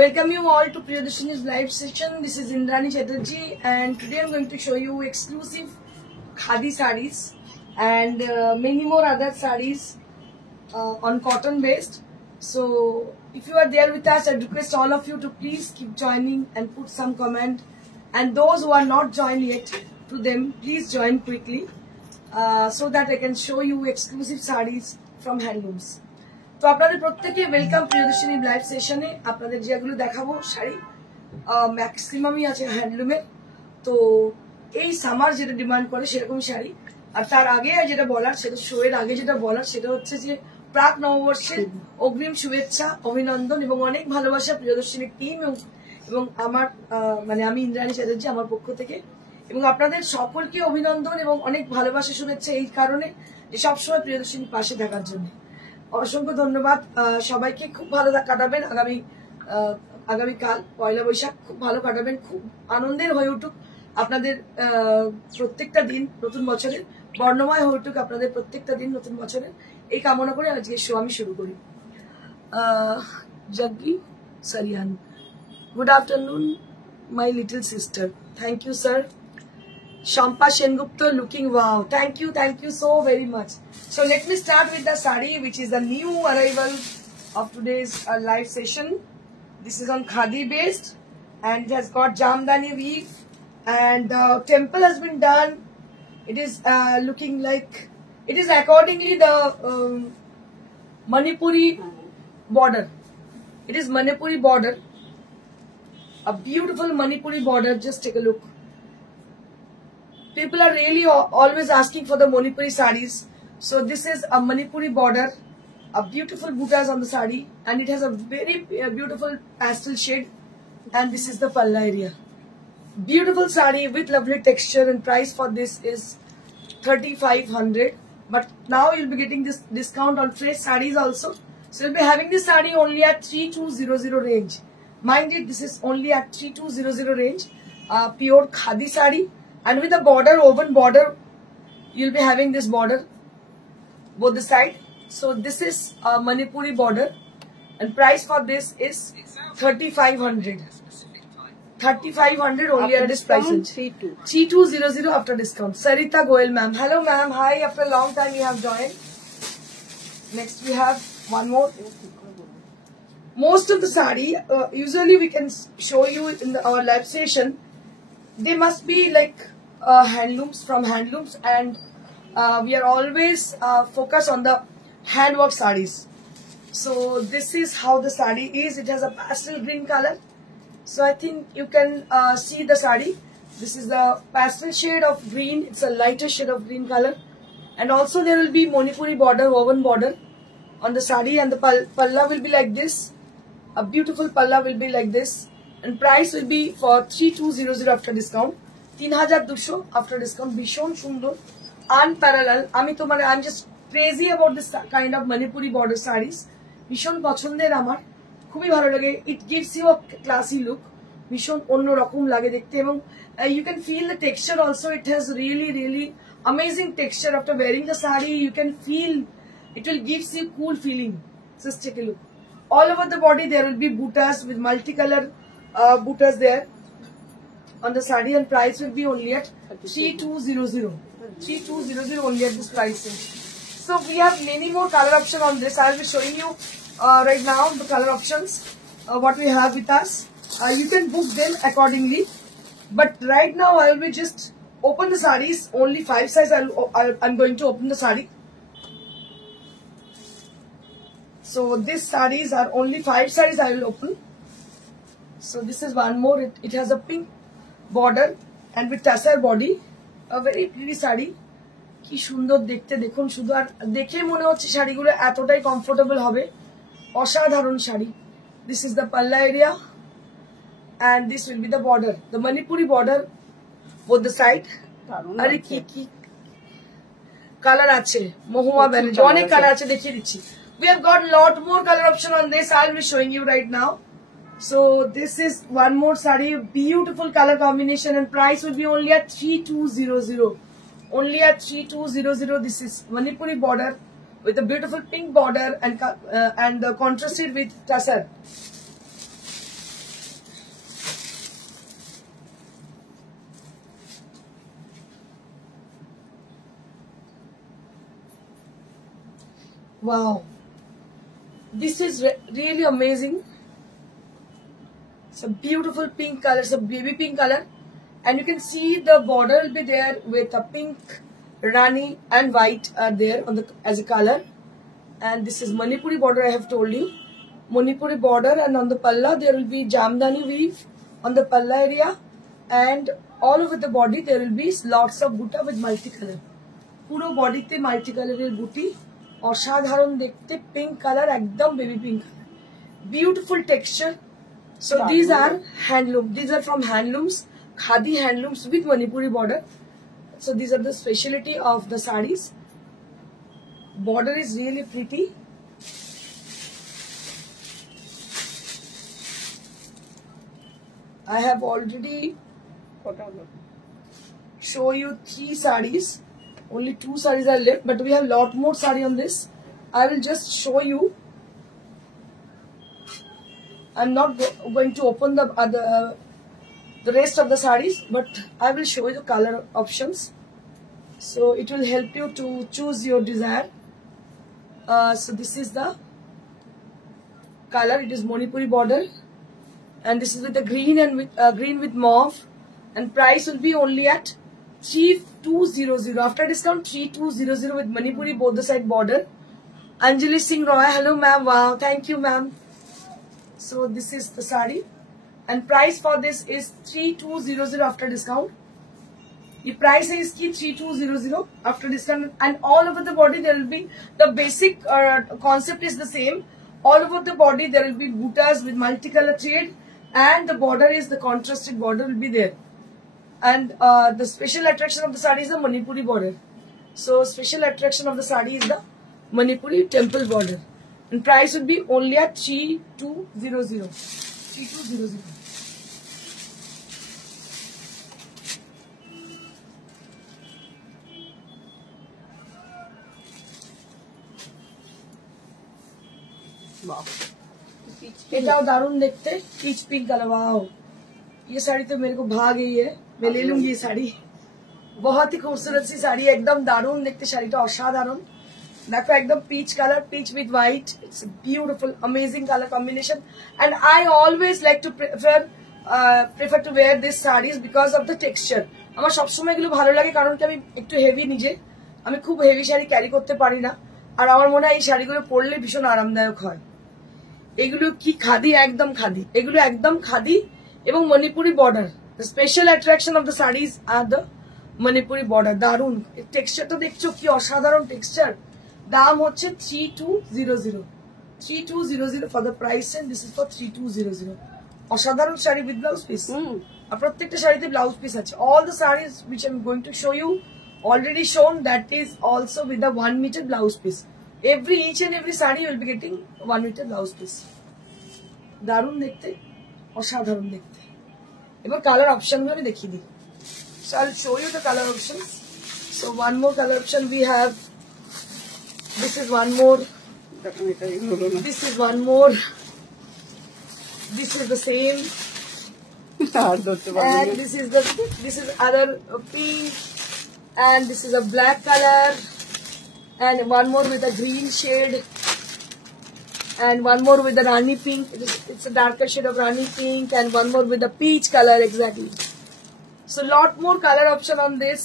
Welcome you all to Priyadarshini's live session. This is Indrani Chatterjee and today I'm going to show you exclusive khadi sarees and many more other sarees on cotton based. So if you are there with us, I request all of you to please keep joining and put some comment, and those who are not joined yet, to them please join quickly so that I can show you exclusive sarees from handlooms. তো আপনাদের প্রত্যেককে ওয়েলকাম প্রিয়দর্শিনী লাইভ সেশনে। আপনাদের যেগুলো দেখাবো শাড়ি ম্যাক্সিমামই আছে হ্যান্ডলুমের। তো এই সামার যেটা ডিমান্ড করে সেরকম শাড়ি। আর তার আগে যেটা বলার, সেটা শোয়ের আগে যেটা বলার, সেটা হচ্ছে যে প্রাক নববর্ষের অগ্রিম শুভেচ্ছা, অভিনন্দন এবং অনেক ভালোবাসা প্রিয়দর্শিনীর টিম এবং আমার আমি ইন্দ্রাণী চ্যাটার্জি আমার পক্ষ থেকে, এবং আপনাদের সকলকে অভিনন্দন এবং অনেক ভালোবাসা শুভেচ্ছা এই কারণে যে সবসময় প্রিয়দর্শিনীর পাশে থাকার জন্য। অসংখ্য ধন্যবাদ সবাইকে। খুব ভালো কাটাবেন আগামীকাল পয়লা বৈশাখ, খুব ভালো কাটাবেন, খুব আনন্দের হয়ে উঠুক আপনাদের প্রত্যেকটা দিন নতুন বছরের, বর্ণময় হয়ে উঠুক আপনাদের প্রত্যেকটা দিন নতুন বছরের, এই কামনা করে আজকে শো আমি শুরু করি। Jaggi Sarian, good afternoon my little sister. Thank you sir. Shampa Shengupta, looking wow. Thank you so very much. So let me start with the sari, which is the new arrival of today's live session. This is on khadi based and it has got jamdani weave and the temple has been done. It is looking like, it is accordingly the Manipuri border. It is Manipuri border, a beautiful Manipuri border. Just take a look. People are really always asking for the Manipuri sarees. So this is a Manipuri border, a beautiful buttas on the sari, and it has a very beautiful pastel shade, and this is the palla area. Beautiful sari with lovely texture, and price for this is 3500. But now you'll be getting this discount on fresh sarees also. So you'll be having this sari only at 3200 range. Mind it, this is only at 3200 range. Pure khadi sari. And with the border, woven border, you'll be having this border both the side. So this is a Manipuri border, and price for this is 3500. 3500 only at this price. 3200 after discount. Sarita Goel ma'am, hello ma'am, hi. After a long time you have joined. Next we have one more. Most of the sari, usually we can show you in our live session. They must be like handlooms, from handlooms, and we are always focused on the handwork sarees. So this is how the saree is. It has a pastel green color. So I think you can see the saree. This is the pastel shade of green. It's a lighter shade of green color, and also there will be Manipuri border, woven border on the saree, and the palla will be like this. A beautiful palla will be like this. And price will be for 3200 after discount, 3200 after discount. Bishon Sundor, unparalleled. I'm just crazy about this kind of Manipuri border sarees. Bishon পছন্দের আমার, খুবই ভালো লাগে. It gives you a classy look. ভীষণ অন্য রকম লাগে দেখতে, এবং you can feel the texture also. It has really amazing texture. After wearing the saree, you can feel it will gives you cool feeling. Just take a look. All over the body there will be buttas with multicolor buttas there on the sari, and price will be only at 3200. 3200 only at this price. So we have many more color options on this. I will be showing you right now the color options what we have with us. You can book them accordingly, but right now I will be just open the sarees. Only 5 size I'm going to open the sari. So these sarees are only 5 sarees I will open. So this is one more. It has a pink border and with tassel body. A very pretty sari. কি সুন্দর দেখতে, দেখুন শুধু, আর দেখে মনে হচ্ছে শাড়িগুলো এতটাই কমফোর্টেবল হবে। অসাধারণ sari. This is the palla area and this will be the border, the Manipuri border both the side. আরে কি কালার আছে, মহুয়া ব্যানার্জি, অনেক কালার আছে, দেখিয়ে দিচ্ছি। We have got lot more color option on this. I will be showing you right now. So this is one more sari, beautiful color combination, and price will be only at 3200. Only at 3200. This is Manipuri border with a beautiful pink border and contrasted with tassel. Wow, this is really amazing. It's a beautiful pink color. It's a baby pink color, and you can see the border will be there with a pink, rani, and white are there on the as a color. And this is Manipuri border. I have told you, Manipuri border, and on the palla there will be Jamdani weave on the palla area, and all over the body there will be lots of buta with multicolor. Puro body te multicolor booty. অসাধারণ দেখতে pink color, একদম baby pink color. Beautiful texture. So these are handloom. These are from handlooms, khadi handlooms with Manipuri border. So these are the speciality of the sarees. Border is really pretty. I have already show you 3 sarees. Only 2 sarees are left, but we have lot more saree on this. I will just show you. I'm not going to open the rest of the sarees, but I will show you the color options. So it will help you to choose your desire. So this is the color. It is Manipuri border, and this is with the green and with green with mauve. And price will be only at 3200 after discount. 3200 with Manipuri both the side border. Anjali Singh Roy, hello ma'am. Wow, thank you ma'am. So this is the saree, and price for this is 3200 after discount. The price is 3200 after discount, and all over the body there will be the basic concept is the same. All over the body there will be butas with multicolor thread, and the border is the contrasted border will be there. And the special attraction of the saree is the Manipuri border. So special attraction of the saree is the Manipuri temple border. And price would be only at 3200. 3200. Wow. एटाओ दारुण देखते peach pink colour. Wow, ये साड़ी तो मेरे को भा गई है. मैं ले लूंगी ये साड़ी. बहुत ही खूबसूरत सी साड़ी, एकदम दारुण देखते শাড়িটা অসাধারণ. देखो एकदम peach colour, peach with white. It's beautiful amazing colour combination, and I always like to prefer to wear this saris because of the texture. আমার সবসময় এগুলো ভালো লাগে কারণ কি আমি একটু হেভি, নিজে আমি খুব হেভি শাড়ি ক্যারি করতে পারি না, আর আমার মনে হয় এই শাড়িগুলো পরলে ভীষণ আরামদায়ক হয়. এগুলো কি খাদি, একদম খাদি, এগুলো একদম খাদি এবং Manipuri border. The special attraction of the sarees are the Manipuri border. দারুন টেক্সচারটা দেখছো কি অসাধারণ টেক্সচার. দাম হচ্ছে 3200. 3200 for the price, and this is for 3200. অসাধারণ শাড়ি with blouse piece. আর প্রত্যেকটা শাড়িতে ব্লাউজ পিস আছে. All the sarees which I'm going to show you already shown, that is also with the 1 meter blouse piece. Each and every saree you will be getting 1 meter blouse piece. দারুন দেখতে, অসাধারণ দেখতে. এবার colour option গুলো আমি দেখিয়ে দিই. So I'll show you the color options. So one more color option we have. This is one more. This is one more. This is the same. And this is other pink, and this is a black color, and one more with a green shade, and one more with the Rani pink. It's a darker shade of Rani pink, and one more with the peach color exactly. So lot more color option on this.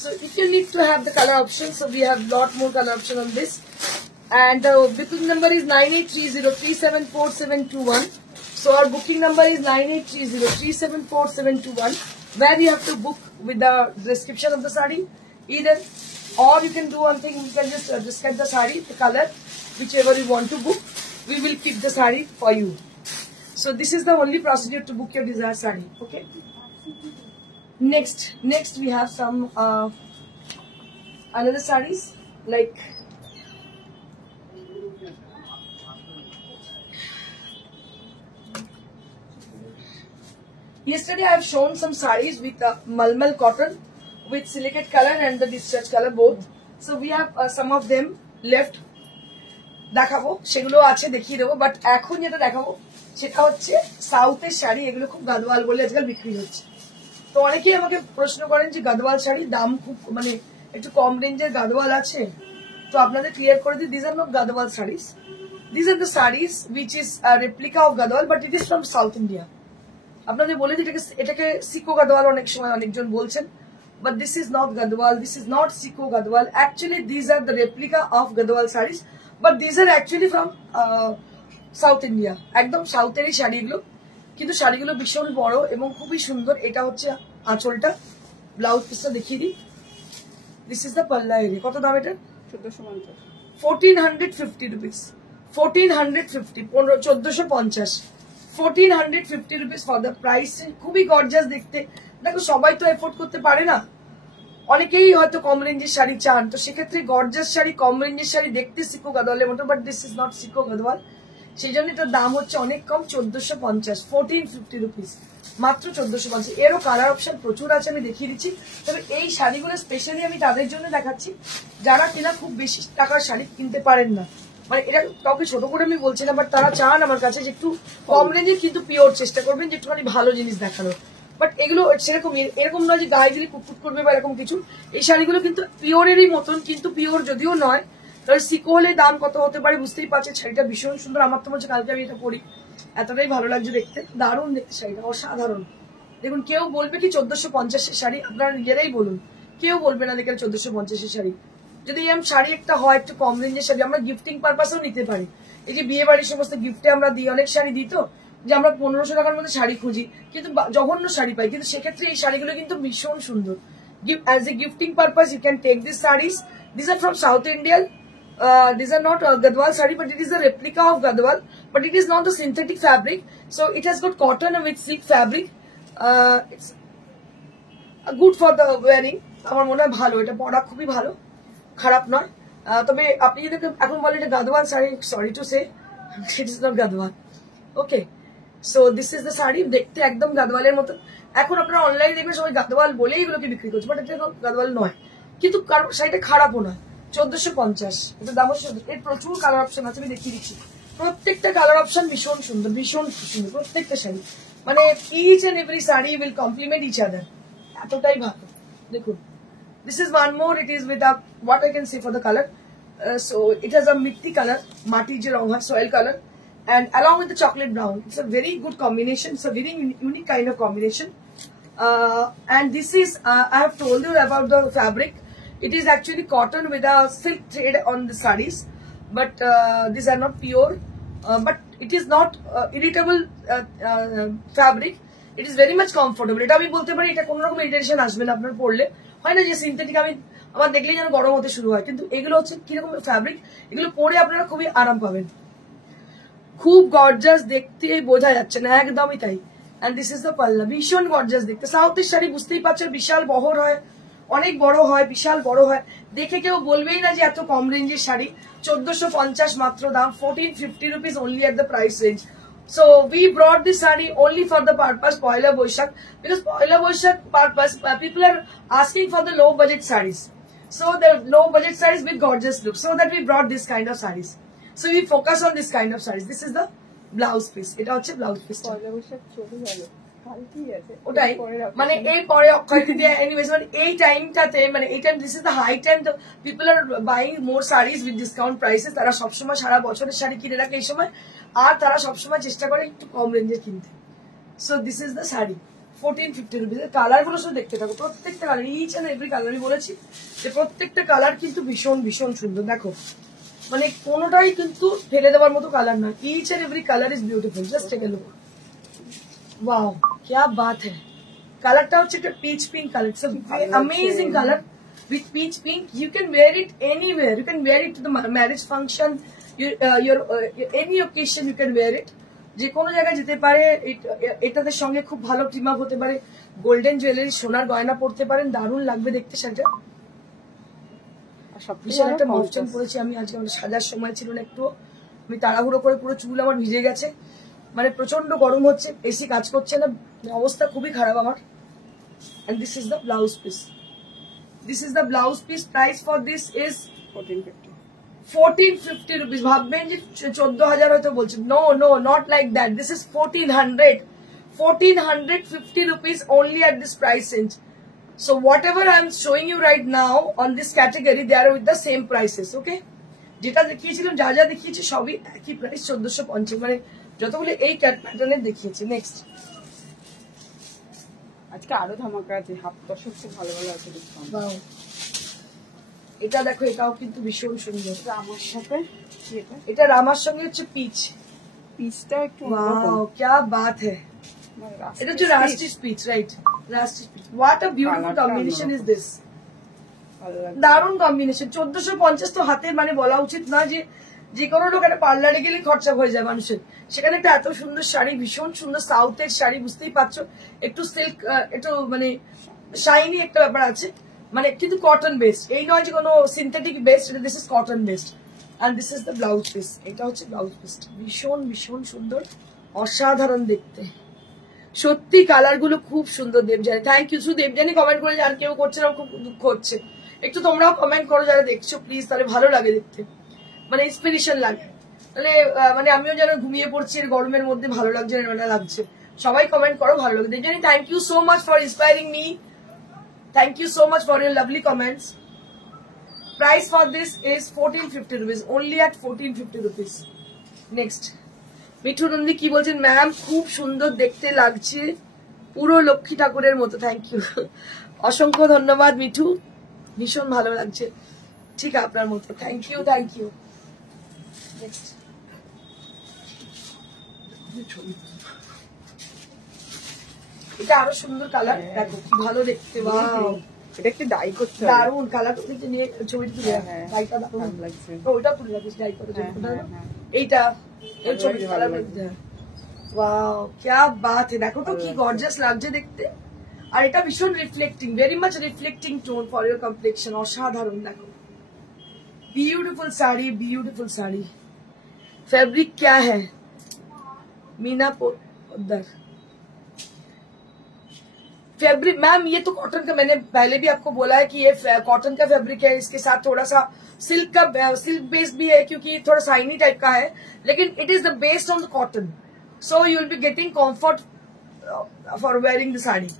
So if you need to have the color option, so we have lot more color option on this. And the booking number is 9830374721. So our booking number is 9830374721, where you have to book with the description of the saree either, or you can do one thing, you can just describe the saree, the color, whichever you want to book. We will keep the saree for you. So this is the only procedure to book your desired saree. Okay. Next we have some another sarees like yesterday I have shown some sarees with malmal cotton with silicate color and the discharge color both. So we have some of them left. দেখাবো সেগুলো আছে, দেখিয়ে দেবো. বাট এখন যেটা দেখাবো সেটা হচ্ছে সাউথের শাড়ি. এগুলো খুব গাদওয়াল বলে আজকাল বিক্রি হচ্ছে. তো অনেকেই আমাকে প্রশ্ন করেন যে গাদওয়াল শাড়ির দাম খুব, মানে একটু কম রেঞ্জের গাদওয়াল আছে, তো আপনাদের ক্লিয়ার করে দিই, this are not Gadwal saris, this are the saris which is replica of Gadwal, but it is from south India. আপনাদের বলে দিই এটাকে সিকো গাদওয়াল অনেক সময় অনেকজন বলছেন, but this is not Gadwal, this is not Siko Gadwal. Actually, these are the replica of Gadwal sarees, but these are actually from South India. একদম সাউথেরই শাড়িগুলো, কিন্তু শাড়িগুলো ভীষণ বড় এবং খুবই সুন্দর। এটা হচ্ছে আঁচলটা, ব্লাউজ পিসটা দেখিয়ে দিই। দিস ইজ দ্য পাল্লা এরিয়া। কত দাম এটা? 1450, 1450 রুপিস, 1450, 1450, 1450 রুপিস ফর দ্য প্রাইস। খুবই গর্জাস দেখতে। দেখো সবাই তো এফোর্ড করতে পারে না, অনেকেই হয়তো কম রেঞ্জের শাড়ি চান, তো সেক্ষেত্রে গর্জাস শাড়ি, কম রেঞ্জের শাড়ি দেখতে সিকো গাদওয়ালের মতো, but this is not sico Gadwal, সেই জন্য এটার দাম হচ্ছে অনেক কম, 1450, 1450 রুপিস, মাত্র 1450। এরও কালার অপশন প্রচুর আছে, আমি দেখিয়ে দিচ্ছি। তবে এই শাড়িগুলো স্পেশালি আমি তাদের জন্য দেখাচ্ছি যারা কিনা খুব বেশি টাকার শাড়ি কিনতে পারেন না, মানে এটা কাউকে ছোট করে আমি বলছি না, বাট তারা চান আমার কাছে যে একটু কম রেঞ্জের কিন্তু পিওর, চেষ্টা করবেন যে একটুখানি ভালো জিনিস দেখানোর। বাট এগুলো সেরকম এরকম নয় যে গায়ে দিলে কুটকুট করবে বা এরকম কিছু। এই শাড়িগুলো কিন্তু পিওরেরই মতন, কিন্তু পিওর যদিও নয়। তাহলে সিকো হলে দাম কত হতে পারে বুঝতেই পারছে। শাড়িটা ভীষণ সুন্দর, আমার তো মনে হচ্ছে কালকে আমি এটা পরি, এতটাই ভালো লাগছে দেখতে, দারুণ দেখতে শাড়িটা, অসাধারণ। দেখুন কেউ বলবে কি 1450-এর শাড়ি, আপনারা নিজেরাই বলুন, কেউ বলবে না দেখে 1450-এর শাড়ি। যদি এরকম শাড়ি একটা হয় একটু কম রেঞ্জের শাড়ি, আমরা গিফটিং পারপাসেও নিতে পারি। এই যে বিয়ে বাড়ির সমস্ত গিফটে আমরা দিই, অনেক শাড়ি দিই তো, যে আমরা 1500 টাকার মধ্যে শাড়ি খুঁজি কিন্তু জঘন্য শাড়ি পাই, কিন্তু সেক্ষেত্রে এই শাড়িগুলো কিন্তু ভীষণ সুন্দর। As a gifting purpose you can take this saris. This are from South Indian, these are not Gadwal saree, but it is a replica of Gadwal, but it is not the synthetic fabric, so it has got cotton with silk fabric. It's good for the wearing. আমার মনে হয় ভালো, এটা পরা খুবই ভালো, খারাপ নয়। তবে আপনি যদি এখন বলেন এটা গাদওয়াল sari, sorry to say it is not Gadwal. Okay, so this is the sari, দেখতে একদম গাদওয়ালের মতো। এখন আপনারা অনলাইনে দেখবেন সবাই গাদওয়াল বলেই এগুলোকে বিক্রি করছে, বাট এটা গাদওয়াল নয়, কিন্তু শাড়িটা খারাপও নয়। 1450 এটা দাম হচ্ছে। এর প্রচুর কালার অপশন আছে, আমি দেখিয়ে দিচ্ছি। প্রত্যেকটা কালার অপশন ভীষণ সুন্দর, ভীষণ সুন্দর প্রত্যেকটা শাড়ি, মানে each and every sari will complement each other, এতটাই ভালো। দেখুন this is one more, it is with what I can say for the colour. So it has a mitti colour, মাটির যে রং হয়, soil colour, and along with the chocolate brown. It's a very good combination. It's a very unique kind of combination. And this is, I have told you about the fabric. It is actually cotton with a silk thread on the sarees, but these are not pure. But it is not irritable fabric. It is very much comfortable. এটা আমি বলতে পারি এটা কোনো রকম ইরিটেশন আসবে না আপনার পরলে। হয় না যে সিনথেটিক আমি আমার দেখলেই যেন গরম হতে শুরু হয়, কিন্তু এগুলো হচ্ছে কিরকম ফ্যাব্রিক, এগুলো পরে আপনারা খুবই আরাম পাবেন। খুব গর্জাস দেখতে, বোঝা যাচ্ছে না, একদমই তাই। এন্ড দিস ইজ দ্য পাল্লা, ভীষণ গর্জাস দেখতে। সাউথের শাড়ি বুঝতেই পারছো বিশাল বহর হয়, অনেক বড় হয়, বিশাল বড় হয়, দেখে কেউ বলবেই না যে এত কম রেঞ্জের শাড়ি। 1450 মাত্র দাম, 1450 rupees only at the price range. So we brought this saree only for the purpose Poila Boishakh, because Poila Boishakh purpose people are asking for the low budget sarees. So the low budget sarees with gorgeous look, so that we brought this kind of sarees. So we focus on this kind of sarees. This is the blouse piece. এটা হচ্ছে blouse piece. ওটাই মানে এই পরে অক্ষয় তৃতীয়া, এনিওয়েজ মানে এই টাইমটাতে, মানে এই time, this is the high time, তো people are buying more saris with discount prices. তারা সবসময় সারা বছরের শাড়ি কিনে রাখে এই সময়, আর তারা সবসময় চেষ্টা করে একটু কম রেঞ্জের কিনতে। So this is the sari, 1450 rupees. Colour গুলো শুধু দেখতে থাকো, প্রত্যেকটা colour, each and every colour. আমি বলেছি যে প্রত্যেকটা কালার কিন্তু ভীষণ ভীষণ সুন্দর। দেখো মানে কোনোটাই কিন্তু ফেলে দেওয়ার মতো কালার না, each and every colour is beautiful. Just take a look, wow क्या बात है। কালারটা হচ্ছে একটা peach pink colour, it's amazing colour with peach pink. You can wear it anywhere, you can wear it to the marriage function, your any occasion you can wear it, যে কোনো জায়গায় যেতে পারে। এটাদের সঙ্গে খুব ভালো টিম আপ হতে পারে, গোল্ডেন জুয়েলারি, সোনার গয়না পরতে পারেন, দারুণ লাগবে দেখতে শাড়িটা। বিশাল একটা মফচেন পরেছি আমি আজকে, আমার সাজার সময় ছিল না একটু, আমি তাড়াহুড়ো করে পুরো চুল আমার ভিজে গেছে, মানে প্রচন্ড গরম হচ্ছে, এসি কাজ করছে না, অবস্থা খুবই খারাপ আমার। and this is the blouse piece, this is the blouse piece. Price for this is 1450 rupees. ভাববেন যে 14,000 হয়তো বলছি, no no not like that, this is 1450 rupees only at this price range. So whatever I am showing you right now on this category, they are with the same prices. Okay? যেটা দেখিয়েছিলাম যা যা দেখিয়েছি সবই একই প্রাইস 1450 মানে যতগুলো এই প্যাটার্নের দেখিয়েছি। নেক্সট আজকে আরো ধামাকা আছে, হাফ দশক খুব ভালো ভালো আছে ডিসকাউন্ট। ওয়াও, এটা দেখো, এটাও কিন্তু ভীষণ সুন্দর। আমার সাথে এটা রামার সঙ্গে হচ্ছে পিচ, পিচটা একটু ওয়াও क्या बात है। এটা হচ্ছে rustic peach, right? Rustic peach, what a beautiful combination is this. দারুণ কম্বিনেশন। 1450 তো হাতে মানে বলা উচিত না যে কোনো লোক একটা পার্লারে গেলে খরচা হয়ে যায় মানুষের, সেখানে একটা এত সুন্দর শাড়ি, ভীষণ সুন্দর সাউথের শাড়ি, বুঝতেই পারছো একটু সিল্ক, একটু মানে শাইনি একটা ব্যাপার আছে, মানে কিন্তু কটন বেসড, এই নয় যে কোনো synthetic based, this is cotton based and this is the blouse piece. এটা হচ্ছে ব্লাউজ পিস, ভীষণ ভীষণ সুন্দর, অসাধারণ দেখতে, সত্যি কালার গুলো খুব সুন্দর। Debjani, thank you. শুধু দেবজানি কমেন্ট করে, আর কেউ করছে না, খুব দুঃখ হচ্ছে। একটু তোমরাও কমেন্ট করো যারা দেখছো প্লিজ, তাহলে ভালো লাগে দেখতে, মানে ইন্সপিরেশন লাগে, তাহলে মানে আমিও যেন ঘুমিয়ে পড়ছি গরমের মধ্যে, ভালো লাগছে না লাগছে। সবাই কমেন্ট করো, ভালো লাগে। Debjani, thank you so much for inspiring me, thank you so much for your lovely comments. Price for this is 1450 rupees, only at 1450 rupees. Next Mithu Nandi কি বলছেন? ম্যাম খুব সুন্দর দেখতে লাগছে, পুরো লক্ষ্মী ঠাকুরের মতো। থ্যাংক ইউ, অসংখ্য ধন্যবাদ মিঠু, ভীষণ ভালো লাগছে, ঠিক আপনার মতো। Thank you, thank you. Next এটা আরো সুন্দর কালার, দেখো কি ভালো দেখতে, ওয়াও, এটা একটু ডাই করতে দারুন কালার। তুমি নিয়ে ছবিটা তুলে ডাইটা দারুন লাগছে, তো ওইটা তুলে রাখিস ডাই করে। এইটা এর ছবি কালার মধ্যে, ওয়াও क्या बात है। দেখো তো কি গর্জিয়াস লাগছে দেখতে, আর এটা ভীষণ reflecting, very much reflecting tone for your complexion, অসাধারণ। দেখো ब्यूटीफुल साड़ी, ब्यूटीफुल साड़ी। फैब्रिक क्या है? मीना पोदर फैब्रिक। मैम ये तो कॉटन का, मैंने पहले भी आपको बोला है कि ये कॉटन का फैब्रिक है, इसके साथ थोड़ा सा सिल्क का, सिल्क बेस्ड भी है क्योंकि थोड़ा साइनी टाइप का है, लेकिन it is the based on the cotton, so you will be getting comfort for wearing the sari.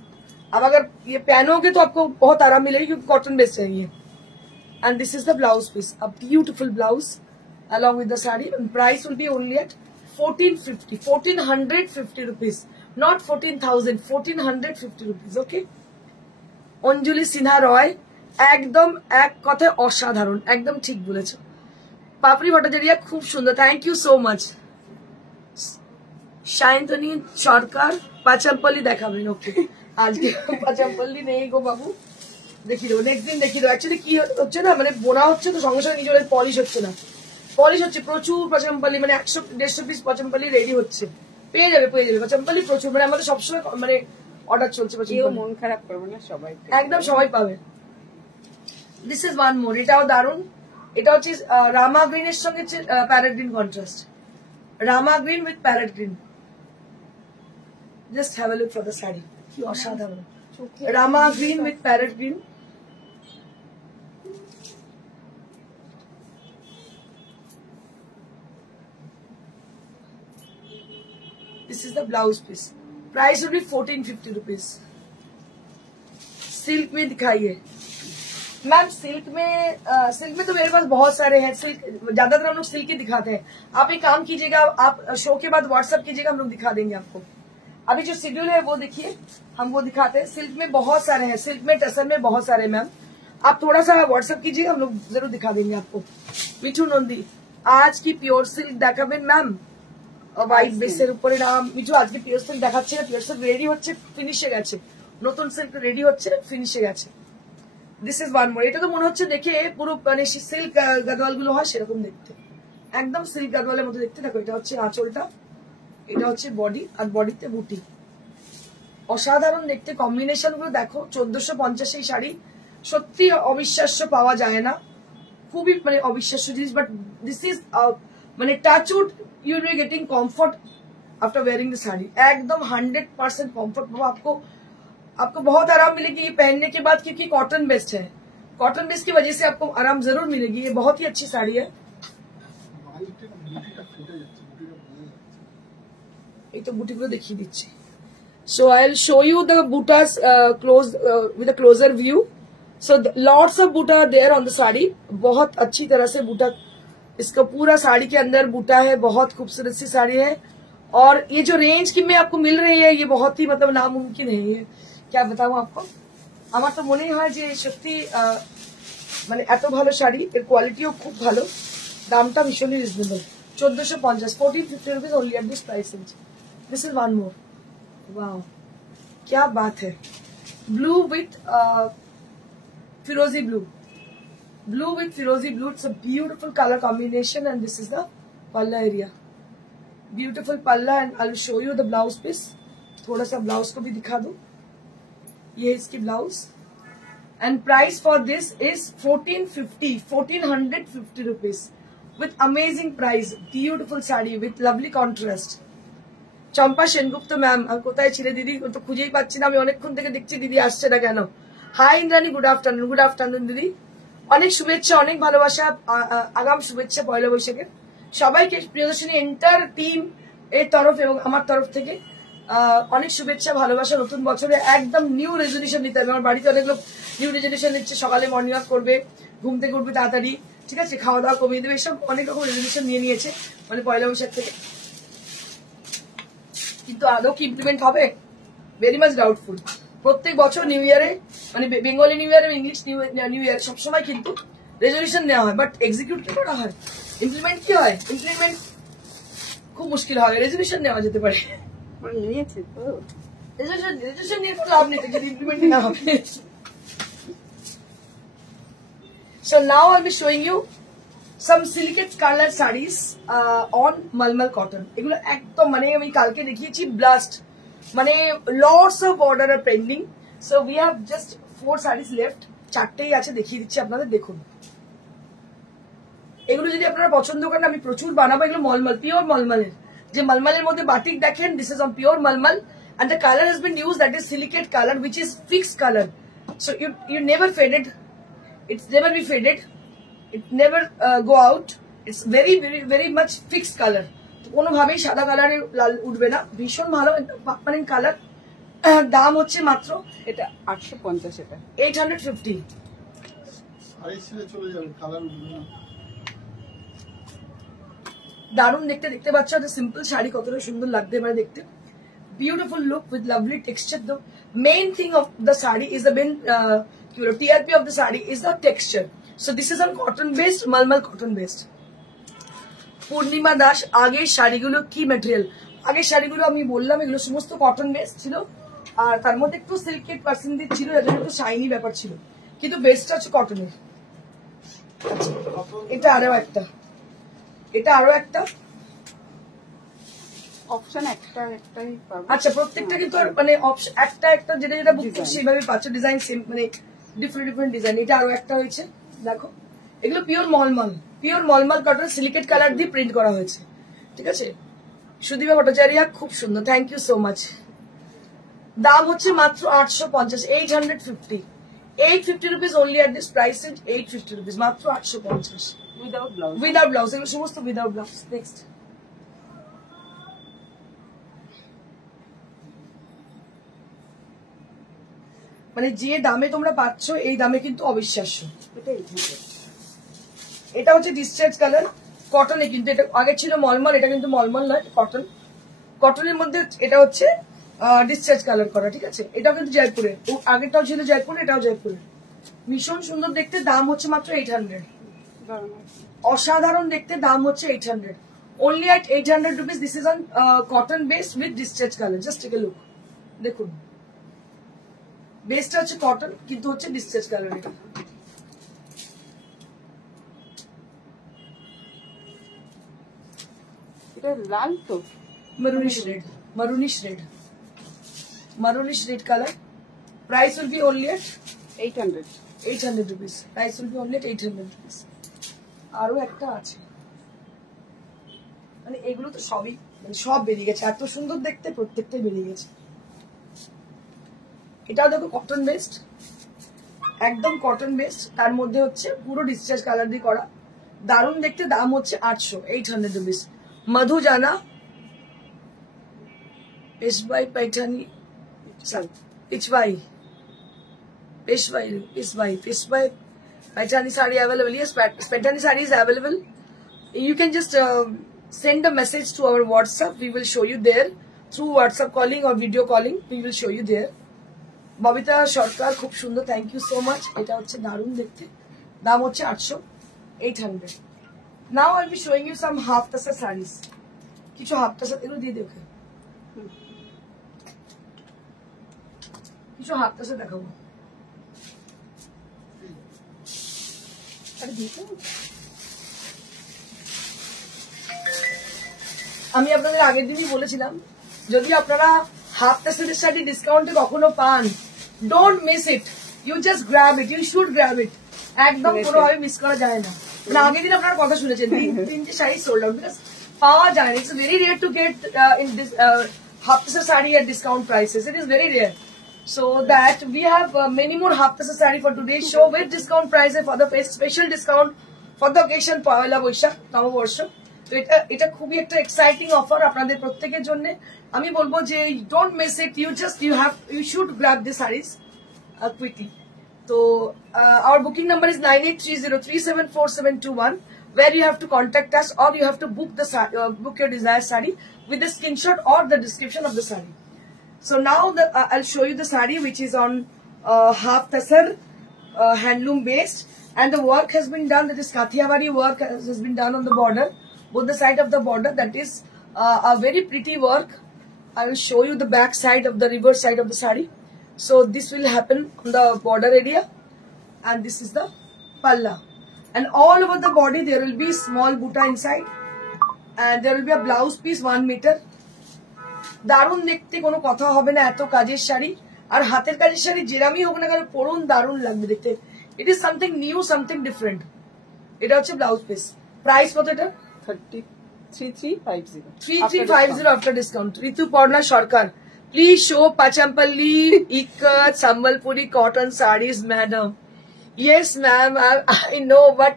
अब अगर ये पहनोगे तो आपको बहुत आराम मिलेगी क्योंकि कॉटन बेस्ड है ये। And this is the blouse piece, a beautiful blouse along with the saree, and price will be only at 1450, 1450 rupees, not 14,000, 1450 rupees. Okay? অঞ্জলি সিনহা রয়, একদম এক কথায় অসাধারণ, একদম ঠিক বলেছো। পাপড়ি ভট্টাচার্য খুব সুন্দর, thank you so much. Sayantani Sarkar Pochampally দেখাবেন, ওকে আজকে পাচামপল্লি নেই গো বাবু, দেখিয়ে দেবো নেক্সট দিন, দেখিয়ে দেবো। অ্যাকচুয়ালি কি হচ্ছে না, মানে বোনা হচ্ছে তো সঙ্গে সঙ্গে নিজের পলিশ হচ্ছে না, পলিশ হচ্ছে প্রচুর। পচমপল্লি মানে 100-150 পিস পচমপল্লি রেডি হচ্ছে, পেয়ে যাবে পচমপল্লি প্রচুর, মানে আমাদের সবসময় মানে অর্ডার চলছে। মন খারাপ করবে না, সবাই একদম সবাই পাবে। দিস ইজ ওয়ান মোর, এটাও দারুন। এটা হচ্ছে রামা গ্রিন এর সঙ্গে parrot green contrast, Rama green with parrot green. Just have a look for the sari, কি অসাধারণ। Rama green with parrot green, this is the blouse piece, price will be 1450 rupees। Silk में दिखाइए मैम, सिल्क में तो मेरे पास बहुत सारे हैं। सिल्क ज्यादातर हम लोग सिल्क ही दिखाते हैं। आप एक काम कीजिएगा, आप शो के बाद व्हाट्सएप कीजिएगा, हम लोग दिखा देंगे आपको। अभी जो शेड्यूल है वो देखिए, हम वो दिखाते हैं। सिल्क में बहुत सारे हैं, सिल्क में टसन में बहुत सारे। मैम आप थोड़ा सा व्हाट्सएप कीजिएगा, हम लोग जरूर दिखा देंगे आपको। मिठू नंदी आज की प्योर सिल्क দেখাবেন ম্যাম, হোয়াইট বেসের উপরে নাম। মিঠু আজকে পিওর সিল্ক দেখাচ্ছে না, পিওর সিল্ক রেডি হচ্ছে, ফিনিশে গেছে, নতুন সিল্ক রেডি হচ্ছে, ফিনিশে গেছে। দিস ইজ ওয়ান মোর। এটা তো মনে হচ্ছে দেখে পুরো মানে সিল্ক গাদওয়াল গুলো হয় সেরকম দেখতে, একদম সিল্ক গাদওয়ালের মতো দেখতে। দেখো এটা হচ্ছে আঁচলটা, এটা হচ্ছে বডি, আর বডিতে বুটি, অসাধারণ দেখতে। কম্বিনেশন গুলো দেখো, 1450 এই শাড়ি সত্যি অবিশ্বাস্য, পাওয়া যায় না, খুবই মানে অবিশ্বাস্য জিনিস। বাট দিস ইজ মানে touch wood, you will be getting comfort after wearing the sari, एकदम 100% comfort आपको बहुत आराम मिलेगी ये पहनने के बाद, क्योंकि कॉटन बेस्ड है। कॉटन बेस्ड की वजह से आपको आराम जरूर मिलेगी। ये बहुत ही अच्छी साड़ी है। এই তো বুটিগুলো দেখিয়ে দিচ্ছি। So I'll show you the buttas close with a closer view. So lots of butta are there on the sari. बहुत अच्छी तरह से बूटा, इसका पूरा साड़ी के अंदर बूटा है. बहुत खूबसूरत सी साड़ी है. और ये जो रेंज की में आपको मिल रही है, ये बहुत ही मतलब नामुमकिन है. ये क्या बताऊं आपको, আমার তো মনেই হয় যে সত্যি মানে এত ভালো শাড়ি, এর কোয়ালিটিও খুব ভালো, দামটা ভীষণই রিজনেবল. 1450, 1450 rupees only at this price range. This is one more. Wow, क्या बात है. Blue with Firozi blue. Blue with Firozi blue. It's a beautiful color combination, and this is the palla area. Beautiful palla, and I'll show you the blouse piece. थोड़ा सा ब्लाउज को भी दिखा दूं. ये इसकी blouse. And price for this is 1450 rupees with amazing price. Beautiful sari with lovely contrast. চম্পা সেনগুপ্ত ম্যাম, কোথায় ছিলে দিদি? তো খুঁজেই পাচ্ছি না, আমি অনেকক্ষণ থেকে দেখছি দিদি আসছে না কেন. Hi Indrani, good afternoon. Good afternoon দিদি, অনেক শুভেচ্ছা, অনেক ভালোবাসা, আগাম শুভেচ্ছা পয়লা বৈশাখের সবাইকে. প্রিয়দর্শিনী এন্টার টিম এর তরফ এবং আমার তরফ থেকে অনেক শুভেচ্ছা ভালোবাসা. নতুন বছরে একদম নিউ রেজলিউশন নিতে হবে. আমার বাড়িতে অনেক লোক নিউ রেজলিউশন নিচ্ছে, সকালে মর্নিং ওয়াক করবে, ঘুম থেকে উঠবে তাড়াতাড়ি, ঠিক আছে, খাওয়া দাওয়া কমিয়ে দেবে, এসব অনেক রকম রেজলিউশন নিয়ে নিয়েছে মানে পয়লা বৈশাখ থেকে. কিন্তু আদৌ কি ইমপ্লিমেন্ট হবে, ভেরি মাচ ডাউটফুল. প্রত্যেক বছর নিউ ইয়ারে মানে বেঙ্গলি নিউ ইয়ার এবং ইংলিশ নিউ ইয়ার সবসময় কিন্তু রেজলিউশন নেওয়া হয়, বাট এক্সিকিউট করা হয়. ইমপ্লিমেন্ট কি হয়, ইমপ্লিমেন্ট খুব মুশকিল হয়. রেজলিউশন নেওয়া যেতে পারে, রেজলিউশন নিয়ে কোনো লাভ নেই যদি ইমপ্লিমেন্ট না হবে. So now I'll be showing you some silicate color sarees on malmal cotton. এগুলো একদম মানে আমি কালকে দেখিয়েছি ব্লাস্ট, মানে lots of order are pending. So we have just 4 sarees left. 4টেই আছে, দেখিয়ে দিচ্ছি আপনাদের, দেখুন. এগুলো যদি আপনারা পছন্দ করেন আমি প্রচুর বানাবো. এগুলো মলমল, পিওর মলমলের. যে মলমলের মধ্যে বাটিক দেখেন, this is on pure malmal, and the color has been used, that is silicate color, which is fixed color. So you never faded. It's never be faded. It never go out. It's very very very much fixed color. কোনোভাবেই সাদা কালারে লাল উঠবে না. ভীষণ ভালো permanent colour. দাম হচ্ছে মাত্র এটা 850, এটা 850. শাড়ি ছিলে চলে যাবে, কালার উঠবে না. দারুণ দেখতে, দেখতে পাচ্ছ সিম্পল শাড়ি কতটা সুন্দর লাগতে পারে দেখতে. Beautiful look with lovely texture. The main thing of the sari is the main TRP of the sari is the texture. So this is on cotton based, malmal cotton based. পূর্ণিমা দাস, আগের শাড়িগুলো কি ম্যাটেরিয়াল? আগের শাড়িগুলো আমি বললাম এগুলো সমস্ত কটন বেস্ট ছিল, আর তার মধ্যে একটু সিল্কেট পার্সেন্টেজ ছিল, যার জন্য একটু শাইনি ব্যাপার ছিল, কিন্তু বেস্টটা হচ্ছে কটনের. এটা আরো একটা, এটা আরো একটা অপশন একটাই পাবে. আচ্ছা, প্রত্যেকটা কিন্তু মানে একটা একটা যেটা যেটা বুক করছে সেভাবে পাচ্ছ, ডিজাইন সেম, মানে ডিফারেন্ট ডিফারেন্ট ডিজাইন. এটা আরো একটা হয়েছে, দেখো এগুলো pure mulmul, pure mulmul cotton সিলিকেট কালার দিয়ে প্রিন্ট করা হয়েছে, ঠিক আছে. সুদীপা ভট্টাচার্য, খুব সুন্দর, থ্যাংক ইউ সো মাচ. দাম হচ্ছে মাত্র 850, 850, 850 rupees only at this price range. 850 rupees, মাত্র 850 উইদাউট ব্লাউজ. উইদাউট ব্লাউজ, এগুলো সমস্ত উইদাউট ব্লাউজ. নেক্সট, মানে যে দামে তোমরা পাচ্ছ এই দামে কিন্তু অবিশ্বাস্য. এটা হচ্ছে ডিসচার্জ কালার কটনে, কিন্তু এটা আগে ছিল মলমল, এটা কিন্তু মলমল নয়, কটন. কটনের মধ্যে এটা হচ্ছে ডিসচার্জ কালার করা, ঠিক আছে. এটাও কিন্তু জয়পুরের, আগেরটাও ছিল জয়পুরে, এটাও জয়পুরের. ভীষণ সুন্দর দেখতে, দাম হচ্ছে মাত্র 800. অসাধারণ দেখতে, দাম হচ্ছে 800, only at 800 rupees. This is on cotton based with discharge color. Just take a look, দেখুন বেসটা হচ্ছে কটন কিন্তু হচ্ছে ডিসচার্জ কালার. এটা লাল তো, maroonish red, maroonish red, maroonish red color. Price will be only at 800 rupees. Price will be only at 800 rupees. আরো একটা আছে, মানে এগুলো তো সবই মানে সব বেরিয়ে গেছে, এত সুন্দর দেখতে প্রত্যেকটাই বেরিয়ে গেছে. এটাও দেখো কটন বেস্ট, একদম কটন বেস্ট, তার মধ্যে হচ্ছে পুরো ডিসচার্জ কালার দিয়ে করা, দারুণ দেখতে. দাম হচ্ছে 800 rupees. মধু জানা, পেশবাই Paithani, Pichwai. Paitani sari available. Yes, Paitani sari is available. You can just send a message to our WhatsApp. We will show you there through WhatsApp calling or video calling. We will show you there. Babita Sarkar, খুব সুন্দর. Thank you so much. এটা হচ্ছে দারুণ দেখতে. দাম হচ্ছে 800. Now I'll be showing you some half tassa sarees. কিছু half tassa এগুলো দিয়ে দিও। কিছু half tassa দেখাবো। আমি আপনাদের আগের দিনই বলেছিলাম যদি আপনারা হাফ টাসের সাথে ডিসকাউন্টে কখনো পান, don't miss it, you just grab it, you should grab it, একদম কোনোভাবে মিস করা যায় না। মানে আগের দিন আপনারা কথা শুনেছেন 3 শাড়ি সোল্ড আউট, বিকজ পাওয়া যায় না। It's very rare to get in this half tussar sari at discount prices, it is very rare. So that we have many more half tassa saree for today's show with discount prices for the special discount for the occasion Poila Boishakh Namaborsho. So এটা খুবই একটা exciting offer আপনাদের প্রত্যেকের জন্য। আমি বলবো যে don't miss it, you should grab the sarees quickly. So our booking number is 9830374721, where you have to contact us or you have to book your desired saree with the screenshot or the description of the saree. So now I'll show you the saree which is on half tassar handloom based, and the work has been done. That is Kathiawari work has been done on the border, both the side of the border. That is a very pretty work. I will show you the back side of the reverse side of the saree. So this will happen on the border area, and this is the palla, and all over the body there will be small butta inside, and there will be a blouse piece 1 meter. দারুণ দেখতে, কোনো কথা হবে না, এত কাজের শাড়ি আর হাতের কাজের শাড়ি যেরামই হোক না কেন পরুন, দারুণ লাগবে দেখতে। It is something new, something different. এটা হচ্ছে ব্লাউজ পিস। প্রাইস কত এটা? 3350 after discount. Rituparna Sarkar, please show Pochampally, Ikat, Sambalpuri cotton sarees, madam. Yes ma'am, I know, but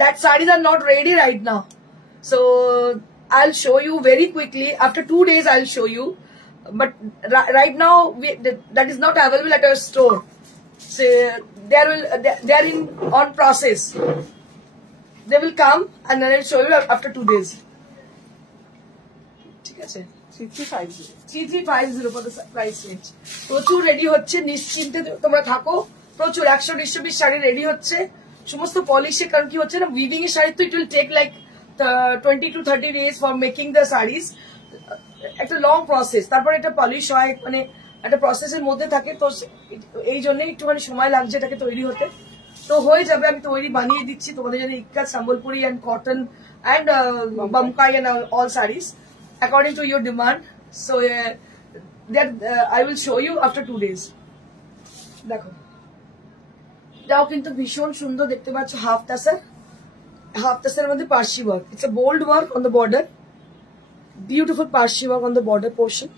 that sarees are not ready right now, so I'll show you very quickly. After 2 days I'll show you, but right now that is not available at our store. So they are on process. They will come and then I'll show you after 2 days. ঠিক আছে, 3350 for the price range. প্রচুর রেডি হচ্ছে, নিশ্চিন্তে তোমরা থাকো। প্রচুর 100-120 শাড়ি রেডি হচ্ছে, সমস্ত পলিশে। কারণ কি হচ্ছে না, উইভিং এর শাড়ি তো it will take like 20 to 30 days for making the sarees. একটা লং প্রসেস, তারপর এটা পলিশ হয়, মানে একটা প্রসেসের মধ্যে থাকে। তো এই জন্য একটুখানি সময় লাগছে এটাকে তৈরি হতে। তো হয়ে যাবে, আমি তৈরি বানিয়ে দিচ্ছি তোমাদের জন্য। ইক্কাত, Sambalpuri and cotton and Bamkai and all sarees according to your demand. So that I will show you after 2 days. দেখো, এটাও কিন্তু ভীষণ সুন্দর দেখতে পাচ্ছ। হাফ tasser মধ্যে Parsi work. It's a bold work on the border, beautiful Parsi work on the border portion.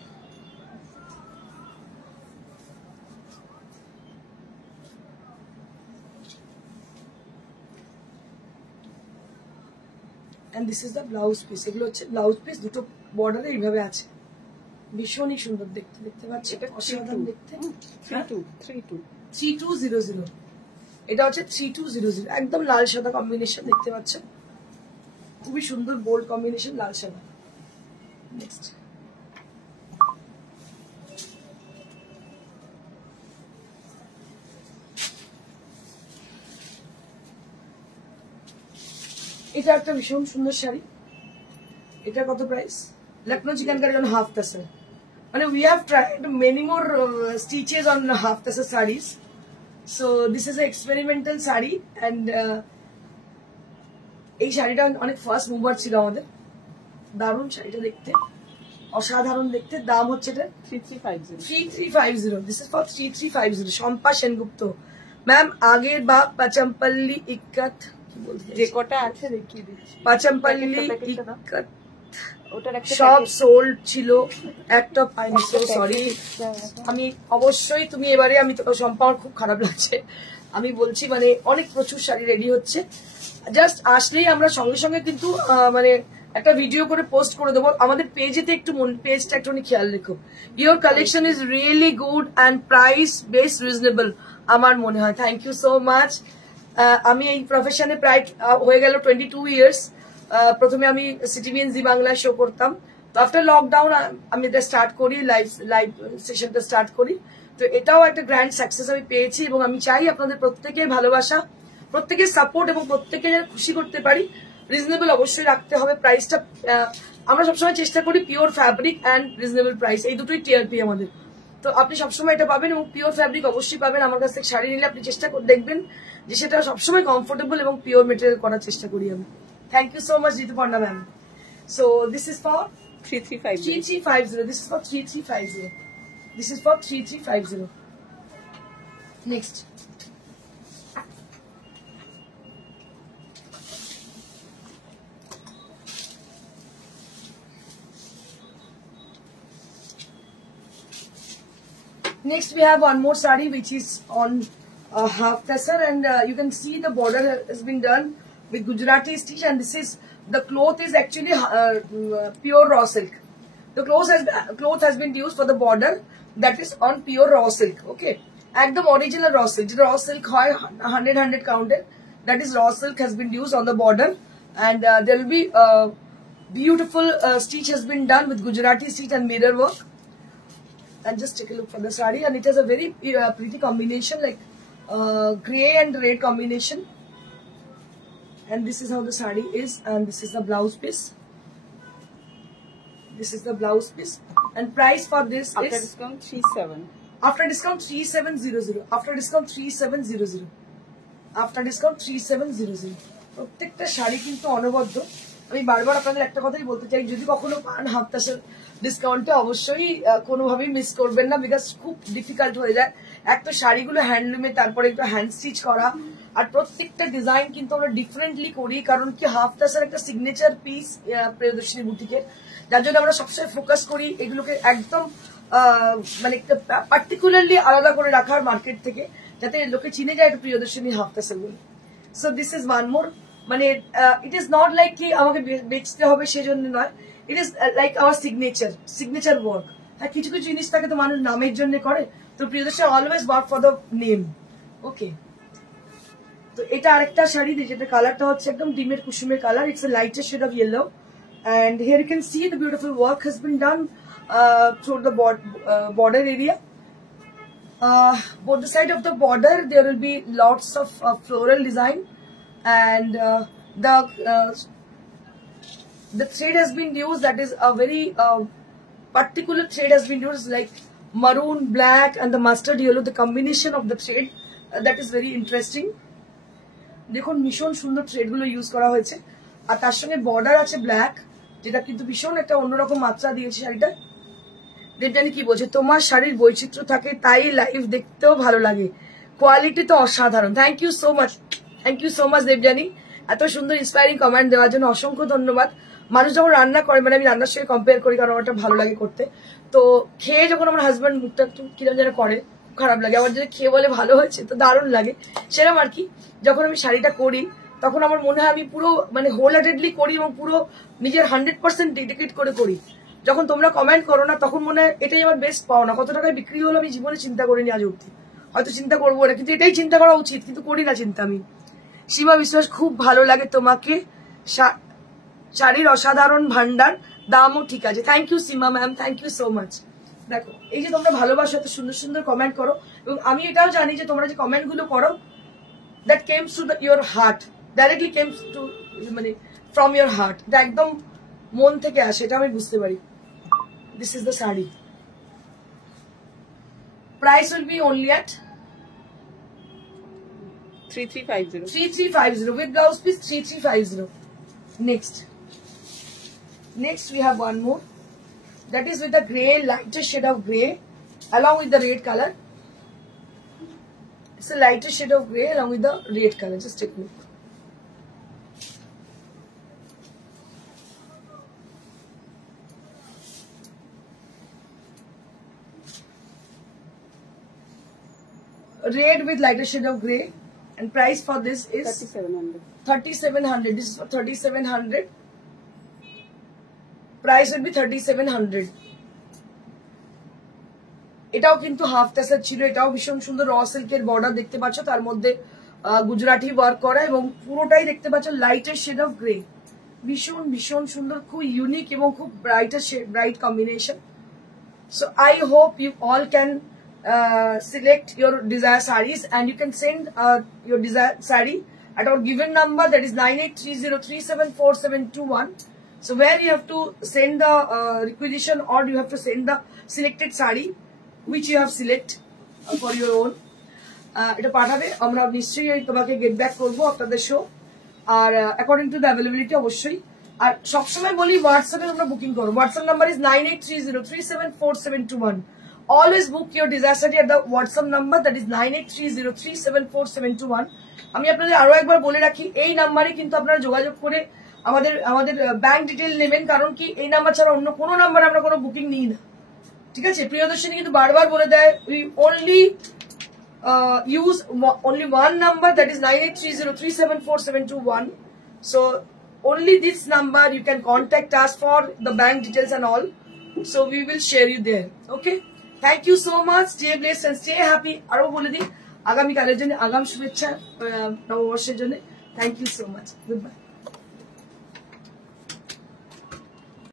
And this is the blouse piece. এগুলো হচ্ছে ব্লাউজ পিস, দুটো বর্ডারে এইভাবে আছে, ভীষণই সুন্দর দেখতে। দেখতে পাচ্ছি অসাধারণ দেখতে। 3200 এটা হচ্ছে 3200, একদম লাল সাদা কম্বিনেশন দেখতে পাচ্ছ, খুবই সুন্দর বোল্ড কম্বিনেশন লাল সাদা। নেক্সট এটা একটা ভীষণ সুন্দর শাড়ি। এটা কত price? Lucknow chikankari on half tassel. মানে we have tried many more stitches on half tassel sarees. So this is an experimental saree, and এই শাড়িটা অনেক ফার্স্ট মুভার ছিল আমাদের। দারুণ শাড়িটা দেখতে, অসাধারণ দেখতে। দাম হচ্ছে এটা 3350। This is for 3350। শম্পা সেনগুপ্ত ম্যাম, আগের বা পাচাম্পল্লি ইক্কত যে কটা আছে দেখিয়ে দিচ্ছি। পাচাম্পল্লি ইক্কত সব সোল্ড ছিল, একটা পাইনি। সো সরি, আমি অবশ্যই তুমি এবারে, আমি তো শম্পা, আমার খুব খারাপ লাগছে। আমি বলছি মানে অনেক প্রচুর শাড়ি রেডি হচ্ছে, জাস্ট আসলেই আমরা সঙ্গে সঙ্গে কিন্তু মানে একটা ভিডিও করে পোস্ট করে দেবো আমাদের পেজেতে, একটু পেজটা একটুখানি খেয়াল রেখো। Your collection is really good and price base reasonable আমার মনে হয়। Thank you so much. আমি এই প্রফেশনে প্রায় হয়ে গেল 22 ইয়ার্স। প্রথমে আমি সিটিভিএন জি বাংলায় শো করতাম, তো আফটার লকডাউন আমি এটা স্টার্ট করি, লাইভ সেশনটা স্টার্ট করি। তো এটাও একটা গ্র্যান্ড সাকসেস আমি পেয়েছি এবং আমি চাই আপনাদের প্রত্যেকের ভালোবাসা, প্রত্যেকের সাপোর্ট এবং প্রত্যেকে খুশি করতে পারি। রিজনেবল অবশ্যই রাখতে হবে প্রাইসটা। আমরা সবসময় চেষ্টা করি pure fabric and reasonable price, এই দুটোই টিআরপি আমাদের। তো আপনি সবসময় এটা পাবেন এবং পিওর ফ্যাব্রিক অবশ্যই পাবেন। আমার কাছ থেকে শাড়ি নিলে আপনি চেষ্টা করে দেখবেন যে সেটা সবসময় কমফোর্টেবল এবং পিওর মেটেরিয়াল করার চেষ্টা করি আমি। Thank you so much Rituparna ma'am. So this is for 3350. This is for 3350. This is for 3350. Next. Next we have one more sari which is on half tassel, and you can see the border has been done with Gujarati stitch, and this is the cloth is actually pure raw silk. The cloth has been used for the border, that is on pure raw silk. Okay, ekdom original raw silk. The raw silk hoy 100 counted, that is raw silk has been used on the border, and there will be beautiful stitch has been done with Gujarati stitch and mirror work. And just take a look for the saree, and it has a very pretty combination, like grey and red combination. And this is how the saree is, and this is the blouse piece. This is the blouse piece, and price for this after is discount 37. After discount 3700. After discount 3700. After discount 3700. প্রত্যেকটা শাড়ি কিন্তু অনবদ্য। আমি বারবার আপনাদের একটা কথাই বলতে চাই, যদি কখনো পান হাফ তাসের ডিসকাউন্টে অবশ্যই কোনোভাবেই মিস করবেন না, বিকজ খুব ডিফিকাল্ট হয়ে যায়। এক তো শাড়িগুলো হ্যান্ডলুমে, তারপরে একটু হ্যান্ড স্টিচ করা, আর প্রত্যেকটা ডিজাইন কিন্তু আমরা ডিফারেন্টলি করি, কারণ কি হাফ তাসের একটা সিগনেচার পিস প্রিয়দর্শিনী বুটিকের, যার জন্য আমরা সবসময় ফোকাস করি এগুলোকে একদম মানে একটা পার্টিকুলারলি আলাদা করে রাখার মার্কেট থেকে, যাতে লোকে চিনে যায় এটা প্রিয়দর্শিনী হাফ তাসের বলে। সো দিস ইজ ওয়ান মোর, মানে ইট ইজ নট লাইক কি আমাকে বেচতে হবে সেজন্য নয়, it is like our signature work. হ্যাঁ, কিছু কিছু জিনিস থাকে তো মানুষ নামের জন্য করে, তো Priyadarshini always work for the name. Okay, তো এটা আরেকটা শাড়ি, যেটা কালারটা হচ্ছে একদম ডিমের কুসুমের colour, it's a lighter shade of yellow, and here you can see the beautiful work has been done through the border area. Both the side of the border there will be lots of floral design, and the thread has been used, that is a very particular thread has been used, like maroon, black and the mustard yellow, the combination of the thread that is very interesting. দেখুন ভীষণ সুন্দর থ্রেড গুলো ইউজ করা হয়েছে, আর তার সঙ্গে বর্ডার আছে ব্ল্যাক, যেটা কিন্তু ভীষণ একটা অন্যরকম মাত্রা দিয়েছে শাড়িটা। দেবযানী কি বলছে, তোমার শাড়ির বৈচিত্র্য থাকে তাই লাইভ দেখতেও ভালো লাগে, কোয়ালিটি তো অসাধারণ। Thank you so much, thank you so much Debjani, এত সুন্দর ইন্সপায়ারিং কমেন্ট দেওয়ার জন্য অসংখ্য ধন্যবাদ। মানুষ যখন রান্না করে, মানে আমি রান্নার সঙ্গে কম্পেয়ার করি কারণ আমারটা ভালো লাগে করতে, তো খেয়ে যখন আমার হাজব্যান্ড মুখটা একটু কিরম যেন করে, খারাপ লাগে, আমার যদি খেয়ে বলে ভালো হয়েছে তো দারুণ লাগে, সেরকম আর কি। যখন আমি শাড়িটা করি তখন আমার মনে হয় আমি পুরো মানে হোল হার্টেডলি করি এবং পুরো নিজের 100% ডেডিকেট করে করি। যখন তোমরা কমেন্ট করো না তখন মনে হয় এটাই আমার বেস্ট পাওনা, কত টাকায় বিক্রি হলো আমি জীবনে চিন্তা করিনি আজ অব্দি, হয়তো চিন্তা করবো না, কিন্তু এটাই চিন্তা করা উচিত, কিন্তু করি না চিন্তা আমি। সীমা বিশ্বাস, খুব ভালো লাগে তোমাকে, শাড়ির অসাধারণ ভান্ডার, দামও ঠিক আছে। Thank you Seema ma'am, thank you so much. দেখো এই যে তোমরা ভালোবাসো, এত সুন্দর সুন্দর কমেন্ট করো, এবং আমি এটাও জানি যে তোমরা যে কমেন্ট গুলো করো, that comes to your heart, directly comes to মানে from your heart, এটা একদম মন থেকে আসে, এটা আমি বুঝতে পারি। This is the saree. Price will be only at 3350. 3350 with blouse piece 3350. Next we have one more, that is with the grey, lighter shade of grey along with the red color. It's a lighter shade of grey along with the red color. Just take a look. Red with lighter shade of grey, and price for this is 3700. 3700. This is for 3700. Price would be 3700. এটাও কিন্তু হাফ টাসের ছিল, এটাও ভীষণ সুন্দর র সিল্কের বর্ডার দেখতে পাচ্ছ, তার মধ্যে গুজরাটি ওয়ার্ক করা এবং পুরোটাই দেখতে পাচ্ছ লাইটের শেড অফ গ্রে। ভীষণ ভীষণ সুন্দর, খুব ইউনিক এবং খুব bright combination. So I hope you all can select your desired sarees and you can send your desired saree at our given number, that is 9830374721. So where you have to send the requisition or you have to send the selected saree which you have select for your own. এটা পাঠাবে, আমরা নিশ্চয়ই তোমাকে gate back করবো আপনাদের show, আর according to the availability অবশ্যই। আর সবসময় বলি হোয়াটসঅ্যাপে তোমরা বুকিং করো। WhatsApp number is 9830374721. Always book your desire sari at the WhatsApp number, that is 9830374721. আমি আপনাদের আরো একবার বলে রাখি, এই নাম্বারে কিন্তু আপনারা যোগাযোগ করে আমাদের ব্যাংক ডিটেল নেবেন, কারণ কি এই নাম্বার ছাড়া অন্য কোনো নাম্বারে আমরা কোনো বুকিং নিই না, ঠিক আছে? প্রিয়দর্শিনী কিন্তু বারবার বলে দেয়, we only use only one number, that is 9830374721. So only this number you can contact us for the bank details and all. So we will share you there. Okay, thank you so much. Stay blessed and stay happy. আরো বলে দিই আগামী কালের জন্য, আগাম শুভেচ্ছা নববর্ষের জন্য। Thank you so much. Goodbye.